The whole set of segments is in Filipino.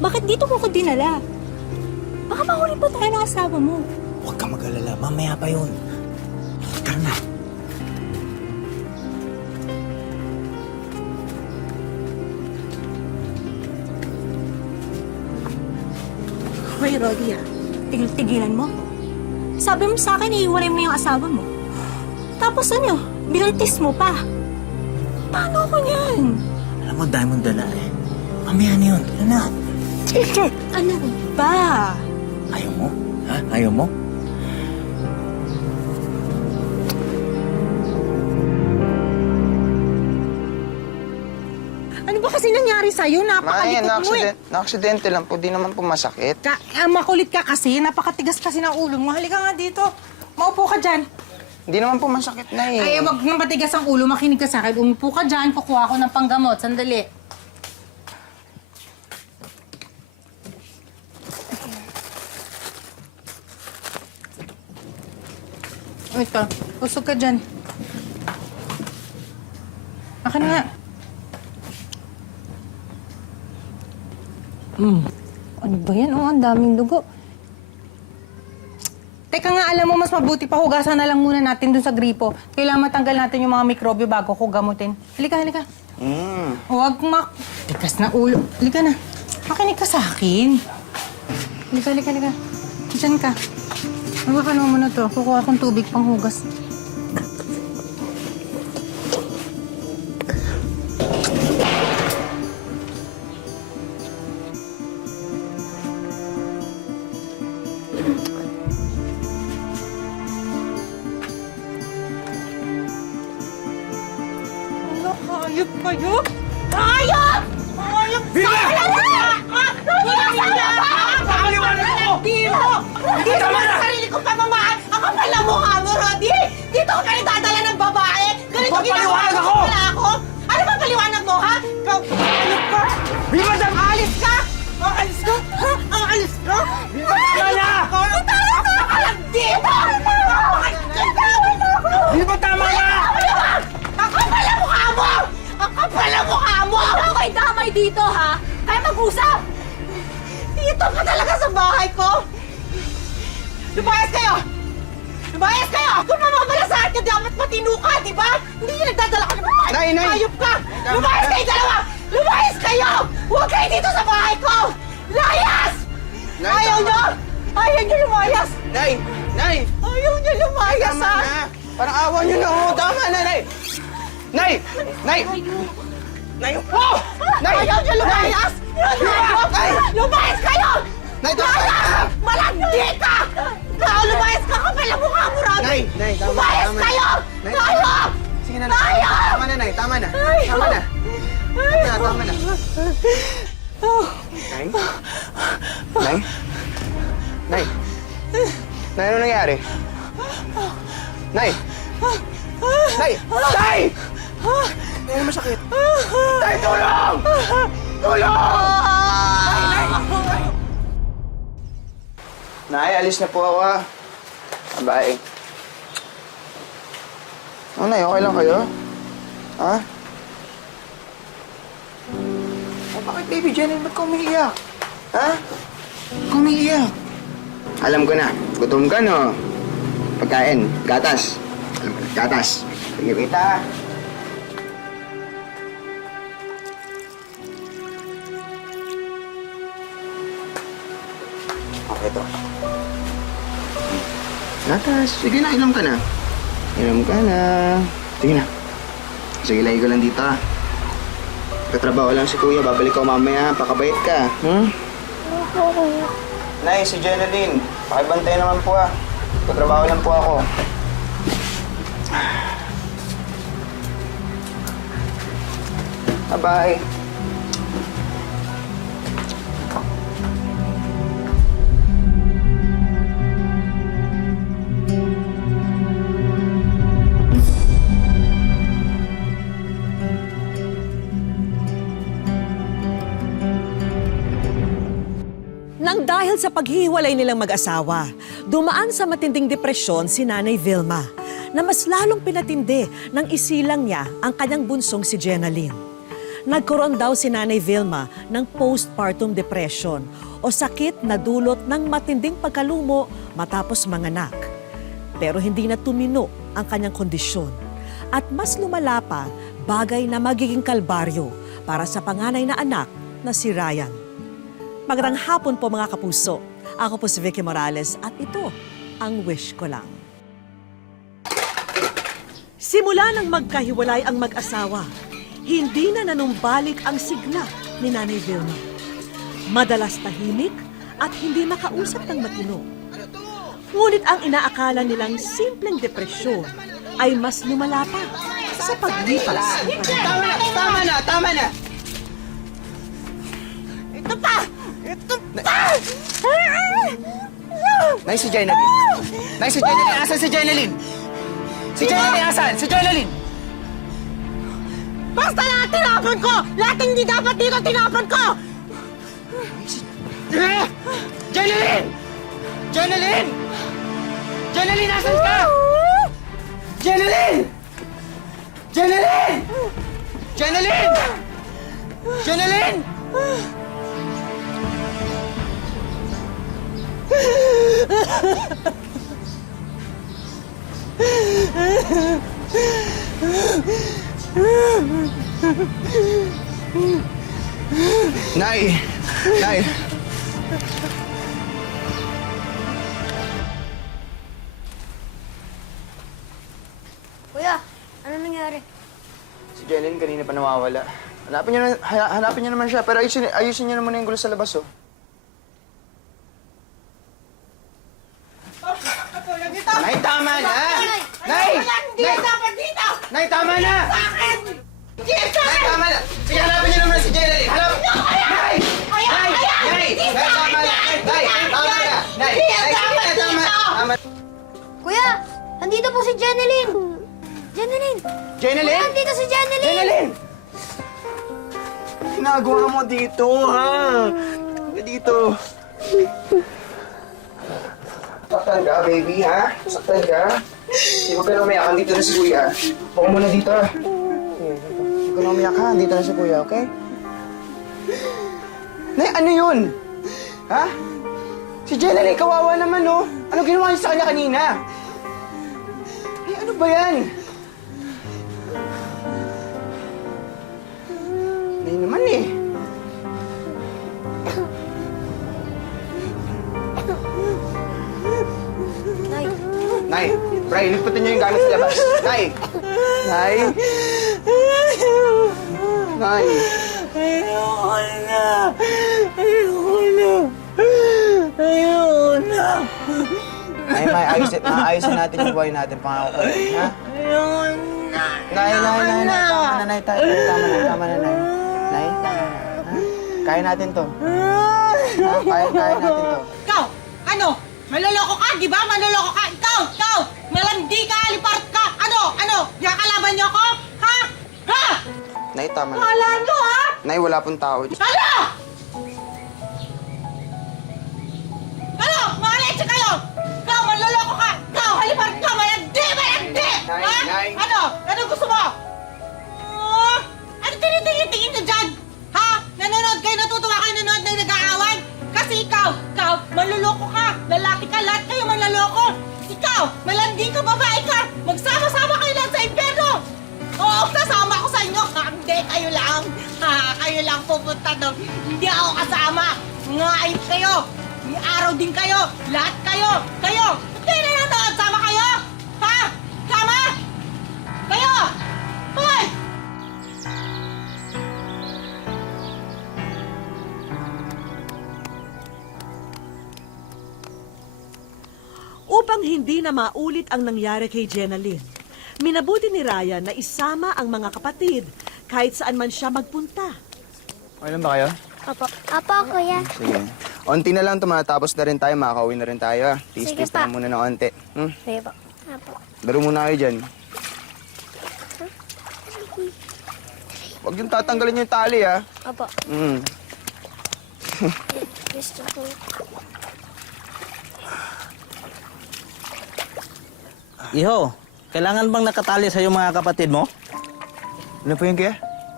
Bakit dito mo ko dinala? Baka mahuli pa tayo ng asawa mo. Huwag kang mag-alala. Mamaya pa yun. Tara na. Hoy, Roddy, tigil-tigilan mo. Sabi mo sa akin, iiwalay mo yung asawa mo. Tapos ano, binuntis mo pa. Paano ko yan? Alam mo, Diamond dala eh. Mamaya na yun. Ano na? Ano ba? Ayaw mo? Ha? Ayaw mo? Ano ba kasi nangyari sa'yo? Napakalikot mo eh. Na-aksidente lang po. Di naman po masakit. Makulit ka kasi. Napakatigas kasi ng ulo mo. Halika nga dito. Maupo ka dyan. Hindi naman po masakit na eh. Ay, wag nang matigas ang ulo. Makinig ka sa akin. Umupo ka dyan. Kukuha ko ng panggamot. Sandali. Ito. Usog ka dyan. Akin nga. Ano ba yan? Oh, ang daming dugo. Teka nga, alam mo, mas mabuti pa hugasan na lang muna natin dun sa gripo. Kailangan matanggal natin yung mga mikrobyo bago ko gamutin. Halika, halika. Huwag tigas na ulo. Halika na. Makinig ka sa akin. Halika, halika, halika. Diyan ka. Hawakan mo muna to. Kukuha akong tubig pang hugas. Hayop kayo? Hayop! Hayop! Viva! Pakaliwanan ko! Dito! Dito mo sa sarili kong pamamahal! Ang kapal na mukha mo, Roddy! Dito ka nagdadala ng babae! Ganito ginagawa mo sa pala ako! Ano ba paliwanag mo, ha? Hayop ka! Viva Dam! Aalis ka! Aalis ka? Ha? Aalis ka? Viva Dam! Tama ka lang dito! Viva, tama na! Ang kapal na mukha mo! Ang kapal na mukha mo! Ikaw ay damay dito, ha? Kaya mag-usap! Dito ka talaga sa bahay ko! Lumayas kayo! Lumayas kayo! Kung mamamalasahan ka, dapat matino ka, di ba? Hindi yung nagdadala ka ng babae! Nay, nay! Hayop ka! Lumayas kayo dalawa! Lumayas kayo! Huwag kayo dito sa bahay ko! Layas! Nay, Ayaw tama. nyo! Ayaw nyo lumayas! Nay! Nay! Ayaw nyo lumayas, Tama ha? na! Parang awa niyo na ho! Tama na, Nay! Nay! Nay! Nay! Oh! Nay! Ayaw nyo lumayas! Nay! Lumayas kayo! Nay, tama na! Malandi ka! Lumayas ka kapal ang mukha mo, Roddy! Nay! Nay, tama na! Lumayas Tama na! kayo! Nay, Hayop! Sige na, Nay! Hayop! Tama na, Nay! Tama na! Hayop! Tama na! Tama na! Nay? Nay? Nay? Nay, ano nangyari? Nay! Nay! Nay! Nay, ano masakit? Nay, tulong! Tulong! Nay, alis na po ako, ha? Bye. Oh, Nay, okay lang kayo? Ha? Oh, bakit, baby Jenny? Ba't ka umiiyak? Ha? Ba't ka umiiyak? Alam ko na. Gutom ka, no? Pagkain. Gatas. Alam ko na. Gatas. Sige, kita. Okay, ito. Gatas. Sige na, inom ka na. Inom ka na. Sige na. Sige, lagi ko lang dito, ha? Katrabaho lang si Kuya. Babalik ko mamaya. Pakabait ka. Nay, si Jeneline. Pakibantay naman po, ha? Katrabaho lang po ako. Bye-bye. Nang dahil sa paghihiwalay nilang mag-asawa, dumaan sa matinding depresyon si Nanay Vilma na mas lalong pinatindi nang isilang niya ang kanyang bunsong si Jenaline. Nagkaroon daw si Nanay Vilma ng postpartum depression o sakit na dulot ng matinding pagkalumo matapos manganak. Pero hindi na tumino ang kanyang kondisyon. At mas lumala pa, bagay na magiging kalbaryo para sa panganay na anak na si Ryan. Magandang hapon po mga kapuso. Ako po si Vicky Morales at ito ang Wish Ko Lang. Simula nang magkahiwalay ang mag-asawa, hindi na nanumbalik ang sigla ni Nanay Vilma. Madalas tahimik at hindi makausap ng matino. Ngunit ang inaakala nilang simpleng depresyon ay mas lumala pa sa paglipas ng panahon. Tama na! Nay, si Jeneline! Nay, si Jeneline! Asan si Jeneline? Si Jeneline, asan? Si Jeneline! Basta lahat tinapon ko! Lahat hindi dapat dito tinapon ko! Jeneline! Jeneline! Jeneline, asan ka? Jeneline! Jeneline! Jeneline! Jeneline! Nay! Nay! Kuya, ano nangyari? Si Jeneline kanina pa nawawala. Hanapin niyo naman siya, pero ayusin niyo naman yung gulo sa labas, oh. Nay, tama na! Nay! Hindi dapat dito! Nay, tama na! Hindi Nay, tama na! Sige, hanapin niyo naman si Jeneline! Hanap! Nay! Nay! Nay! Nay, tama na! Nay! Tama na! Nay! Nay, sige, tama! Tama! Kuya, nandito po si Jeneline. Jeneline! Jeneline? Kuya, nandito si Jeneline! Jeneline! Ginagawa mo dito, ha? Huwag dito. Saktan ka, baby, ha? Saktan ka? Sige, huwag ka na umiyak. Andito na si Kuya. Huwag mo na dito, ha? Sige, huwag ka na umiyak, ha? Andito na si Kuya, okay? Nay, ano yun? Ha? Si Jeneline, kawawa naman, no? Ano ginawa niyo sa kanya kanina? Ay, ano ba yan? Nay naman, eh. Nay, Nay, Bray, liputin niyo yung gamit sa labas. Nay! Nay! Nay! Ayoko na! Ayoko na! Ayoko na! Nay, maayusin natin yung buhay natin. Pangako ko. Ha? Ayoko na! Nay, Tama na, Nay. Tama na, Nay. Nay, ha? Kaya natin to. Ha? Kaya natin to. Ikaw! Ano? Maloloko ka, di ba? Maloloko ka! Ikaw! Malandi ka! Lipart ka! Ano? Nakakalaban niyo ako? Ha? Ha? Nay, tama na. Kala niyo, ha? Nay, wala pong tao. Ano? Ano? Mga leche kayo! Ikaw, manloloko ka! Ikaw, halipart ka! Malandi! Nay, Ha? Nay. Ano gusto mo? Ano tinitingin niyo dyan? Ha? Nanonood kayo, natutuwa kayo, nanonood na nag-aaway? Kasi ikaw, manloloko ka! Lalaki ka, lahat kayo manloloko! Ikaw, malandi ka, babae ka! Magsama-sama kayo lang sa impyerno! Oo, kasama ako sa inyo! Hindi, kayo lang! Ha, kayo lang pupunta doon! Hindi ako kasama! Mga ayos kayo! May araw din kayo! Lahat kayo! Kayo! Hindi na nanonood! Sama kayo! Ha? Sama! Kayo! Hoy! Upang hindi na maulit ang nangyari kay Jeneline, minabuti ni Ryan na isama ang mga kapatid kahit saan man siya magpunta. Okay lang ba kayo? Apo, kuya. Sige. Onti na lang, tumatapos na rin tayo. Makakauwi na rin tayo, ha? Sige Tis-tis pa. na muna ng onti. Sige po. Apo. Laro muna kayo dyan. Huwag yung tatanggalin yung tali, ha? Apo. Gusto ko. Iho, kailangan bang nakatali sa mga kapatid mo? Ano po yun, kaya?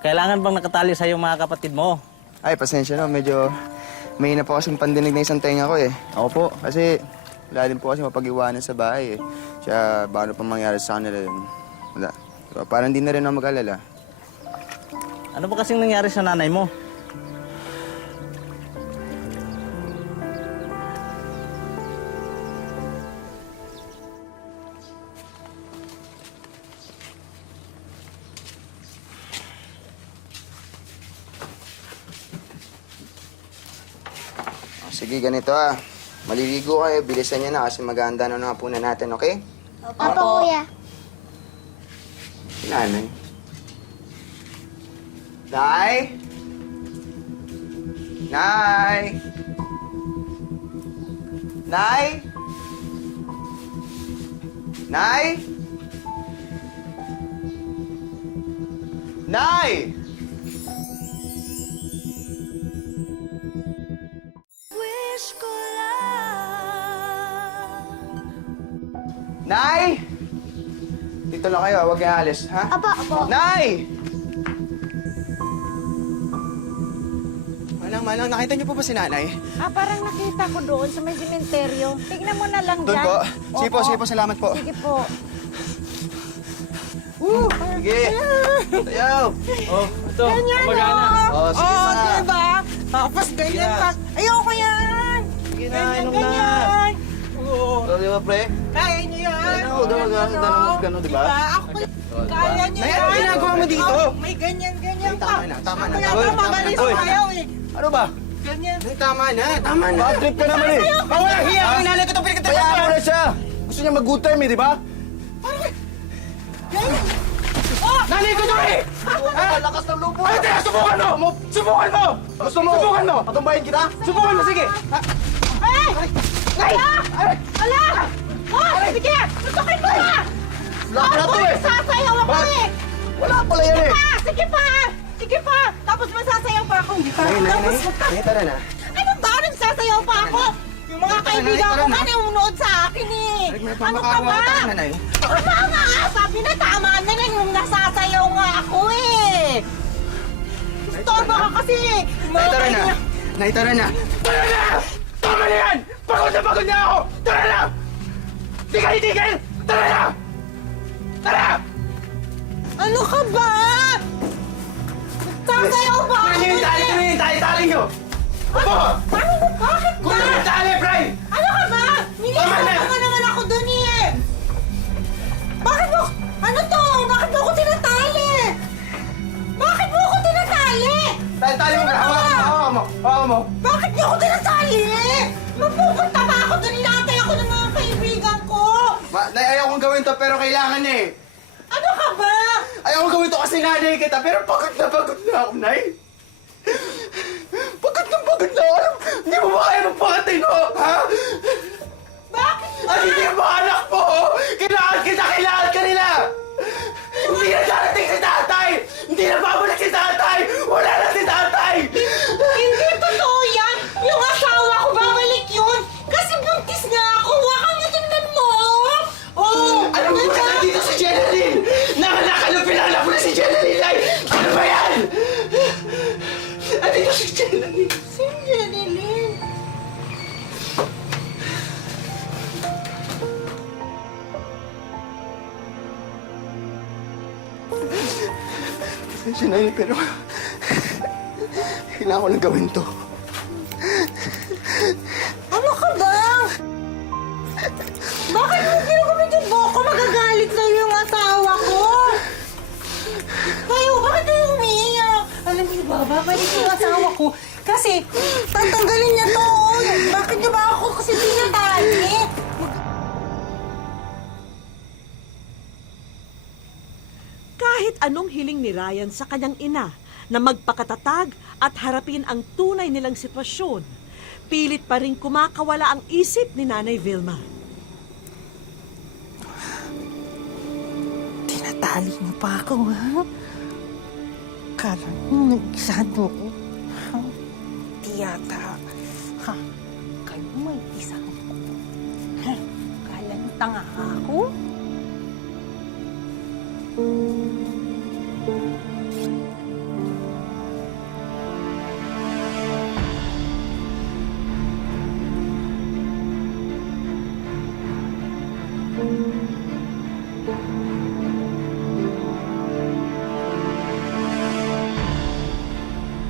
kailangan bang nakatali sa'yo mga kapatid mo? Ay, pasensya na. Medyo may na po kasing pandinig na isang tenga ko eh. Ako po, kasi wala din po kasi mapag-iwanan sa bahay eh. Kaya paano pa mangyari sa kanila yun? Wala. Diba? Parang hindi na rin ako mag-alala. Ano ba kasing nangyari sa nanay mo? Sige, ganito ah. Maliligo kayo, bilisan niya na kasi maganda na ng hapunan natin, okay? Opo, kuya. Si nanay. Nay? Nay? Nay? Nay? Nay? Nay? Dito lang kayo, huwag kayong alis, ha? Opo. Nay! Manang, nakita niyo po ba si nanay? Parang nakita ko doon sa may sementeryo. Tignan mo na lang Doon dyan. po. Sige po, salamat po. Sige po. Sige. Tayo. Oh, ito. Ganyan, Magana. Oh, sige pa. diba? Tapos ganyan pa. Ayoko yan! Sige na, Ganyan, inom na. ganyan! Oo. Oh, di ba, pre? Kaya niyo yan! Ano, gano'n, di ba? Ako, kaya niyo Nay, yan! ano ginagawa mo dito? May ganyan-ganyan pa. Tama na. Kaya Uy, ka magalis uy. ayaw eh. Ano ba? Ganyan. Ay, tama na. Bad trip ka naman eh. Wala hiya ka, nanay ko itong pinagkatawa. Kaya mo na siya. Gusto niya mag-good time eh, di ba? Nanay ko to eh! Lakas ng lupo. Ay, teka, subukan mo! Subukan mo! Gusto mo? Subukan mo! Patumbayin kita? Subukan mo, sige! Ay! Ay! Ala! Oh, sige! Tutukin mo na! Wala pala to eh! Sasayaw ako eh! Wala pala yan eh! Sige pa! Sige pa! Tapos masasayaw pa ako. Hindi pa. Tapos Tara na. ano ba? Nagsasayaw pa ako? Yung mga kaibigan ko nga nanonood sa akin eh. Ano ka ba? Tama nga! Sabi na tama na lang yung nasasayaw nga ako eh. Istorbo ka kasi. Yung mga Tara na! kaibigan- Nay, tara na! Tara na! Tama na yan! Pagod na ako! Tara na! Tigil! Tara na! Tara! Ano ka ba? Sasayaw ba ako? Tali nyo! Opo! Ano ba? Bakit ba? Kunin yung tali, Bray! Ano ka ba? Tama na! Minilisan mo naman ako dun eh! Bakit mo? Ano to? Bakit mo ako tinatali? Bakit mo ako tinatali? Tali mo, Bray! Hawakan mo! Bakit niyo ako tinatali? Mapupunta ba ako dun? Inatay ako ng mga kaibigan ko! Nay, ayaw kong gawin to, pero kailangan eh! Ano ka ba? Ayaw kong gawin to kasi nanay kita, pero pagod na ako, Nay! Pagod na ako! Hindi mo ba kaya magpakatay, no? Ha? Bakit? At hindi yung mga anak mo! Kailangan ka nila! Hindi na darating si tatay! Hindi na babalik si tatay! Wala na si tatay! Hindi totoo yan! Yung asawa ko, babalik yun! Kasi buntis nga ako! Huwag mo tingnan mo! Oh! Alam mo ba nandito si Jeneline? Pinanganak mo na si Jeneline! Ay! Ano ba yan? Andito si Jeneline! Si Jeneline! Pasensya na yun, pero... Kailangan ko lang gawin to. Ano ka ba? Bakit mo ginagawin yung buhok ko? Magagalit sa'yo yung asawa ko! Kayo, bakit kayo umiiyak? Alam niyo ba, babalik yung asawa ko. Kasi, tatanggalin niya to. Bakit niyo ba ako kasi tinatali? Kahit anong hiling ni Ryan sa kanyang ina na magpakatatag at harapin ang tunay nilang sitwasyon, pilit pa rin kumakawala ang isip ni Nanay Vilma. Tinatali niyo pa ako, ha? Kala niyo nag-isado ko. Ha? Di yata. Ha? Kayo may isang ko. Ha? Kala niyo tanga ako?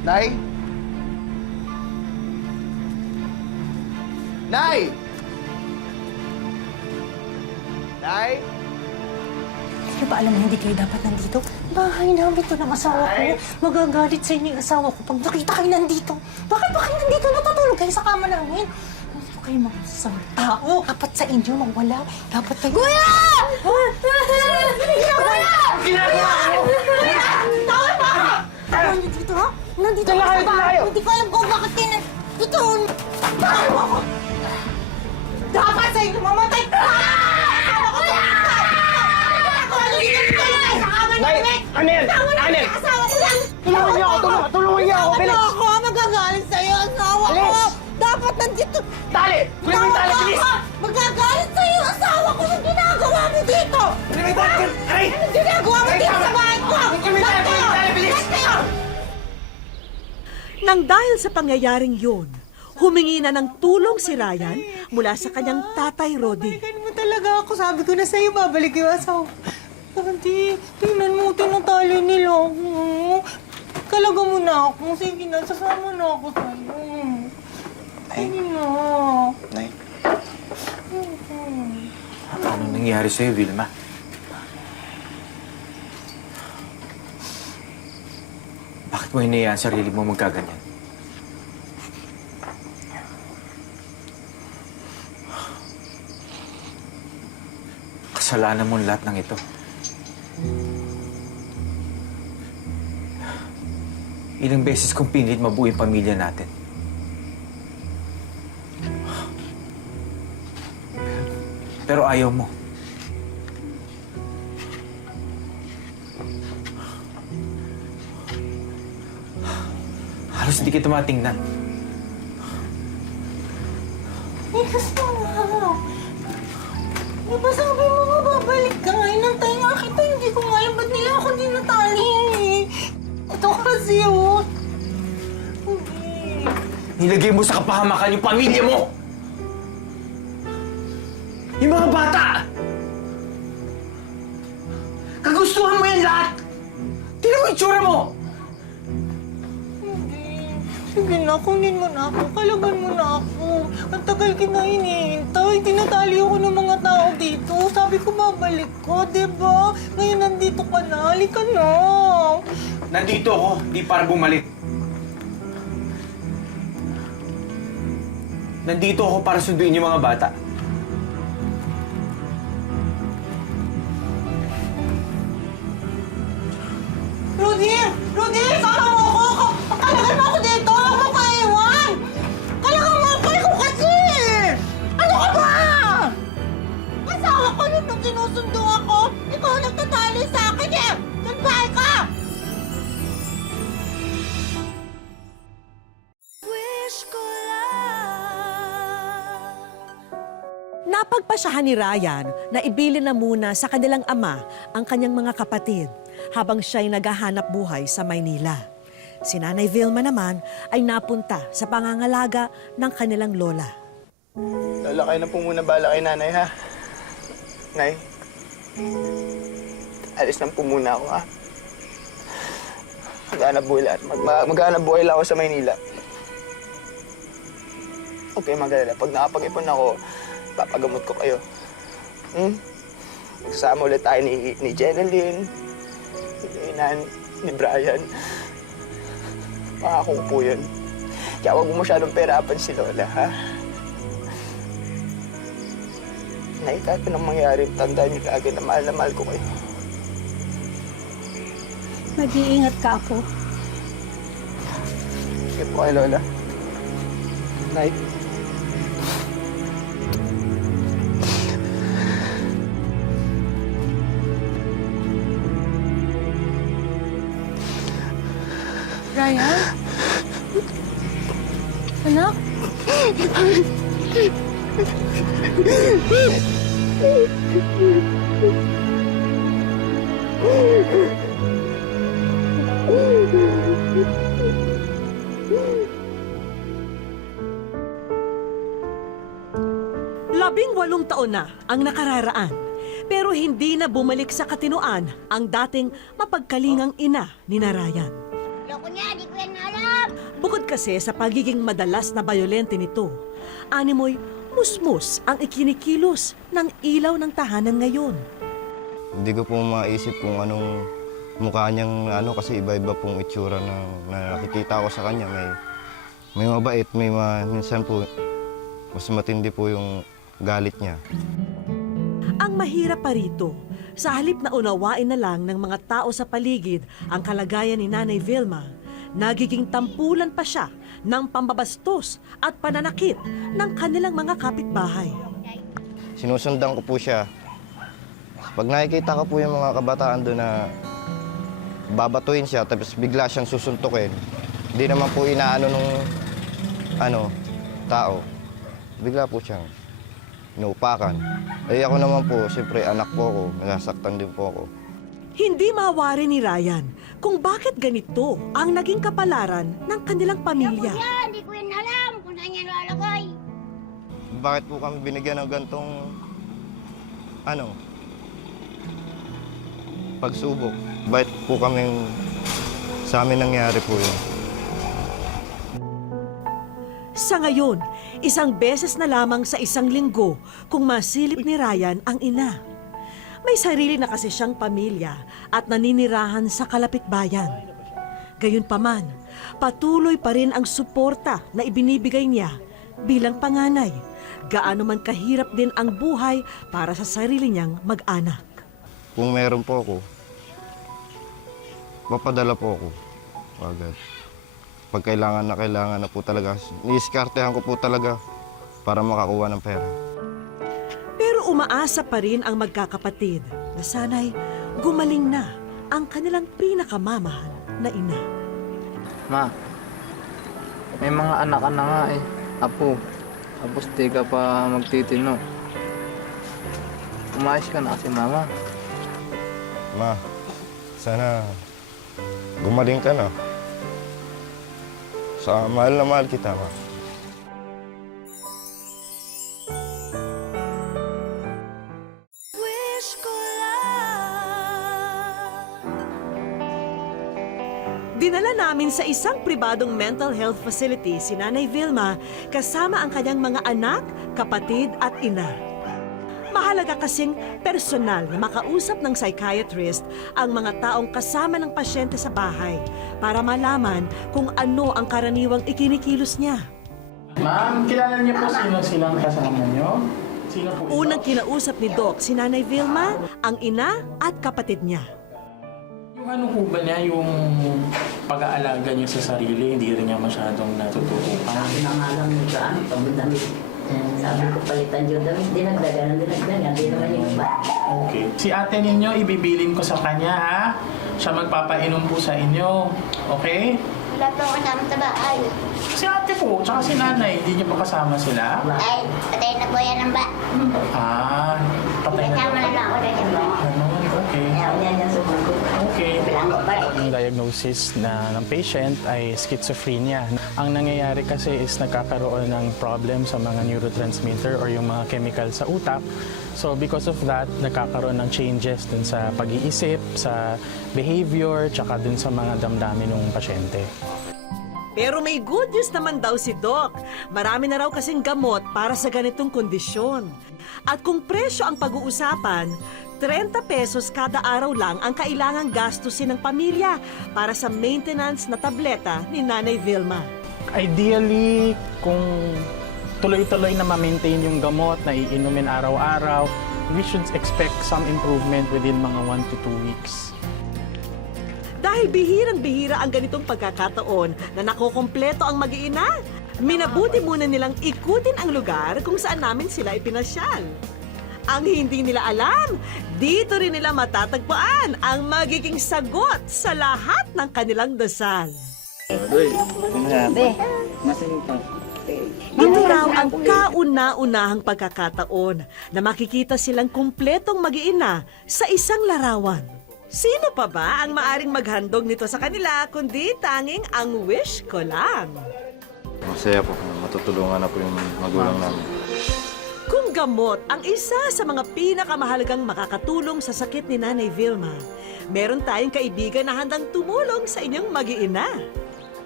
Nay? Nay! Nay? Hindi ba alam na hindi kayo dapat nandito? Bahay namin to ng asawa ko. Magagalit sa inyo yung asawa ko pag nakita kayo nandito. Bakit ba kayo nandito? Natutulog kayo sa kama namin. Hindi kayo mga masasamang tao. Dapat sa inyo mawala. Dapat kayo... Kuya! Ginagawa mo! Tawa ba ka? Nandito ha? Nandito Dala ka kayo, sa dala bahay. kayo. Hindi ko alam kung bakit kayo nandito. Tawa mo ako! Dapat sa inyo mamatay ka! Asawa ko sa Nay! Ano yan? Ano yan? asawa ko lang! Tulungan niyo ako! Tulungan niyo ako! Bilis! Ako, magagalit sa'yo, asawa ko! Bilis! Dapat nandito! Tali! Kunin mo yung tali! Bilis! Magagalit sa'yo, asawa ko! Anong ginagawa mo dito? Kunin mo yung tali! Aray! Anong ginagawa mo dito sa bahay ko? Kunin mo yung tali! Kunin mo yung tali! Bilis! Lahat kayo! Nang dahil sa pangyayaring yun, humingi na ng tulong si Ryan mula sa kanyang tatay Rodi. Balikan mo talaga ako. Sabi ko na sa'yo, babalik yung asawa. Hindi, tingnan mo, tinatali nila ako. Kalaga mo na ako. Sige na, sasama na ako sa'yo. Sige na. Nay. Anong nangyari sa'yo, Vilma? Bakit mo hinayaan sarili mo magkaganyan? Kasalanan mo lahat ng ito. Ilang beses kong pinilit mabuo yung pamilya natin. Pero ayaw mo. Halos hindi kita matingnan. Ikas mo na. Di ba sabi mo mababalik ka nga? Inantay nga kita. Hindi ko nga yung ba't nila ako dinatali. Ito kasi yun. Nilagay mo sa kapahamakan yung pamilya mo! Yung mga bata! Kagustuhan mo yan lahat! Tingnan mo yung itsura mo! Sige na, kunin mo na ako. Kalaban mo na ako. Ang tagal kita hinihintay. Tinatali ako ng mga tao dito. Sabi ko babalik ko, diba? Ngayon nandito ka na. Halika na. Nandito ako, di para bumalik. Nandito ako para sunduin yung mga bata. Rudy! Rudy! Sama mo ako! Kalagan mo ako dito! Huwag mo ko iwan! Kalagan mo ako! Ikaw kasi! Ano ka ba? Asawa ko yun nung sinusundo ako. Ikaw ang nagtatali sa akin eh! Nagbahay ka! Napagpasyahan ni Ryan na ibilin na muna sa kanilang ama ang kanyang mga kapatid habang siya'y naghahanap buhay sa Maynila. Si Nanay Vilma naman ay napunta sa pangangalaga ng kanilang lola. Lola, kayo na po muna bala kay nanay, ha? Nay? Alis lang po muna ako, ha? Maghanap buhay lang. Maghanap buhay lang ako sa Maynila. Okay, magalala. Pag nakapag-ipon ako, papagamot ko kayo. Magsasama ulit tayo ni Jeneline, ni Inan, ni Brian. Pangako ko po yun. Kaya huwag mo masyadong perapan si Lola, ha? Nay, kahit anong mangyari, tandaan niyo lagi na mahal ko kayo. Mag-iingat ka ako. Sige po kayo, Lola. Night. Ryan? Anak? Labing-8 taon na ang nakararaan, pero hindi na bumalik sa katinoan ang dating mapagkalingang ina ni Ryan. Loko niya, di ko yan alam. Bukod kasi sa pagiging madalas na bayolente nito, animoy musmus ang ikinikilos ng ilaw ng tahanan ngayon. Hindi ko po maisip kung anong mukha niyang kasi iba-iba pong itsura na nakikita ko sa kanya. May mabait, minsan po mas matindi po yung galit niya. Ang mahirap pa rito, sa halip na unawain na lang ng mga tao sa paligid ang kalagayan ni Nanay Vilma, nagiging tampulan pa siya ng pambabastos at pananakit ng kanilang mga kapitbahay. Sinusundan ko po siya. Pag nakikita ko po yung mga kabataan doon na babatuin siya tapos bigla siyang susuntukin, hindi naman po inaano nung tao. Bigla po siyang inuupakan. Ako naman po, siyempre anak po ako, nasasaktan din po ako. Hindi mawari ni Ryan kung bakit ganito ang naging kapalaran ng kanilang pamilya. Hindi ko yun alam kung saan yan lalagay. Bakit po kami binigyan ng gantong pagsubok? Bakit po kaming sa amin nangyari po yun? Sa ngayon, isang beses na lamang sa isang linggo kung masilip ni Ryan ang ina. May sarili na kasi siyang pamilya at naninirahan sa kalapitbayan. Gayunpaman, patuloy pa rin ang suporta na ibinibigay niya bilang panganay. Gaano man kahirap din ang buhay para sa sarili niyang mag-anak. Kung meron po ako, papadala po ako agad. Pag kailangan na po talaga, niiskartehan ko po talaga para makakuha ng pera. Pero umaasa pa rin ang magkakapatid na sana'y gumaling na ang kanilang pinakamamahal na ina. Ma, may mga anak ka na nga eh. Apo, tapos di ka pa magtitino. Umayos ka na kasi mama. Ma, sana gumaling ka na. Sa mahal na mahal kita, ma. Dinala namin sa isang pribadong mental health facility si Nanay Vilma kasama ang kanyang mga anak, kapatid at ina. Mahalaga kasing personal na makausap ng psychiatrist ang mga taong kasama ng pasyente sa bahay para malaman kung ano ang karaniwang ikinikilos niya. Ma'am, kilala niyo po sino silang kasama niyo? Sino po ito? Unang kinausap ni Doc si Nanay Vilma, ang ina at kapatid niya. Yung ano po ba niya, yung pag-aalaga niyo sa sarili, hindi rin niya masyadong natututukan? Sabi na nga lang nito, pagdamit. Sabi ko palitan yung damit, dinagdagan, di naman yung iba. Okay. Si ate ninyo, ibibilin ko sa kanya, ha? Siya magpapainom po sa inyo. Okay? Wala po ako namin sa bahay. Si ate po, tsaka si nanay, hindi niyo pa kasama sila? Ay, patay na po yan ang ba? Ah, patay na. Kasama na lang ako na yan ba? Ganun, okay. Ayaw niya niya sumagot. Okay. Bilang ko pa rin. Ang diagnosis ng patient ay schizophrenia. Ang nangyayari kasi is nagkakaroon ng problem sa mga neurotransmitter or yung mga chemical sa utak. So because of that, nagkakaroon ng changes dun sa pag-iisip, sa behavior, tsaka dun sa mga damdamin ng pasyente. Pero may good news naman daw si Doc. Marami na raw kasing gamot para sa ganitong kondisyon. At kung presyo ang pag-uusapan, 30 pesos kada araw lang ang kailangang gastusin ng pamilya para sa maintenance na tableta ni Nanay Vilma. Ideally, kung tuloy-tuloy na ma-maintain yung gamot na iinumin araw-araw, we should expect some improvement within mga 1 to 2 weeks. Dahil bihirang-bihira ang ganitong pagkakataon na nakokompleto ang mag-iina, minabuti muna nilang ikutin ang lugar kung saan namin sila ipinasyal. Ang hindi nila alam, dito rin nila matatagpuan ang magiging sagot sa lahat ng kanilang dasal. Ito raw ang kauna-unahang pagkakataon na makikita silang kumpletong mag-iina sa isang larawan. Sino pa ba ang maaring maghandog nito sa kanila kundi tanging ang wish ko lang? Masaya po, matutulungan na po yung magulang namin. Kung gamot ang isa sa mga pinakamahalagang makakatulong sa sakit ni Nanay Vilma, meron tayong kaibigan na handang tumulong sa inyong mag-iina.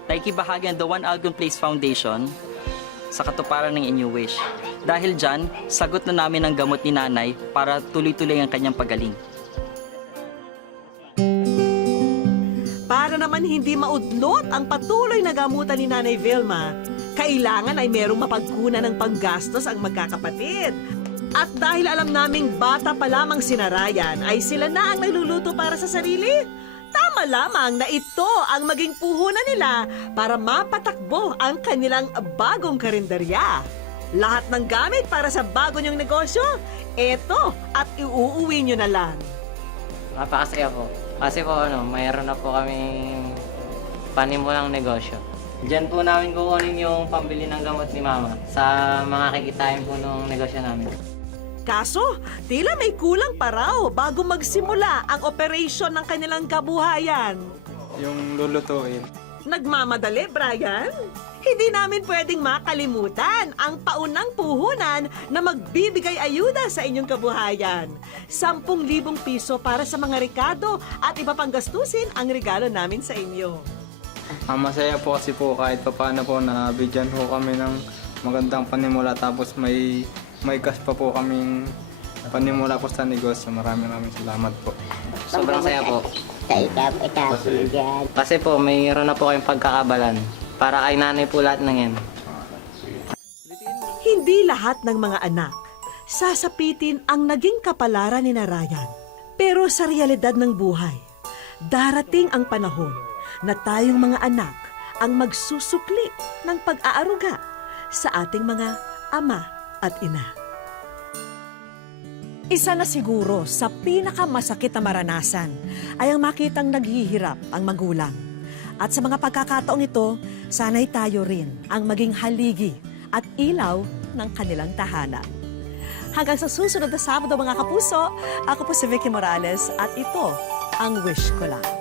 nakikibahagi ang The One Algon Place Foundation sa katuparan ng inyong wish. Dahil dyan, sagot na namin ang gamot ni nanay para tuloy-tuloy ang kanyang pagaling. Para naman hindi maudlot ang patuloy na gamutan ni Nanay Vilma, kailangan ay merong mapagkunan ng panggastos ang magkakapatid. At dahil alam naming bata pa lamang si Narayan, ay sila na ang nagluluto para sa sarili. Tama lamang na ito ang maging puhunan nila para mapatakbo ang kanilang bagong karinderya. Lahat ng gamit para sa bago niyong negosyo, eto at iuuwi niyo na lang. Napakasaya po. Kasi po mayroon na po kaming panimulang negosyo. Diyan po namin kukunin yung pambili ng gamot ni Mama sa mga kikitain po ng negosyo namin. Kaso, tila may kulang pa raw bago magsimula ang operasyon ng kanilang kabuhayan. Yung lulutuin. Nagmamadali, Brian? Hindi namin pwedeng makalimutan ang paunang puhunan na magbibigay ayuda sa inyong kabuhayan. 10,000 piso para sa mga rekado at iba pang gastusin ang regalo namin sa inyo. Ang masaya po kasi po kahit papaano po na bigyan po kami ng magandang panimula tapos may cash pa po kaming panimula po sa negosyo. Maraming salamat po. Sobrang saya po. Kasi po mayroon na po kayong pagkakabalan. Para kay nanay po lahat ng yan. Hindi lahat ng mga anak sasapitin ang naging kapalaran ni Narayan. Pero sa realidad ng buhay, darating ang panahon na tayong mga anak ang magsusukli ng pag-aaruga sa ating mga ama at ina. Isa na siguro sa pinakamasakit na maranasan ay ang makitang naghihirap ang magulang. At sa mga pagkakataong ito, sana'y tayo rin ang maging haligi at ilaw ng kanilang tahanan. Hanggang sa susunod na Sabado mga kapuso, ako po si Vicky Morales at ito ang Wish Ko Lang.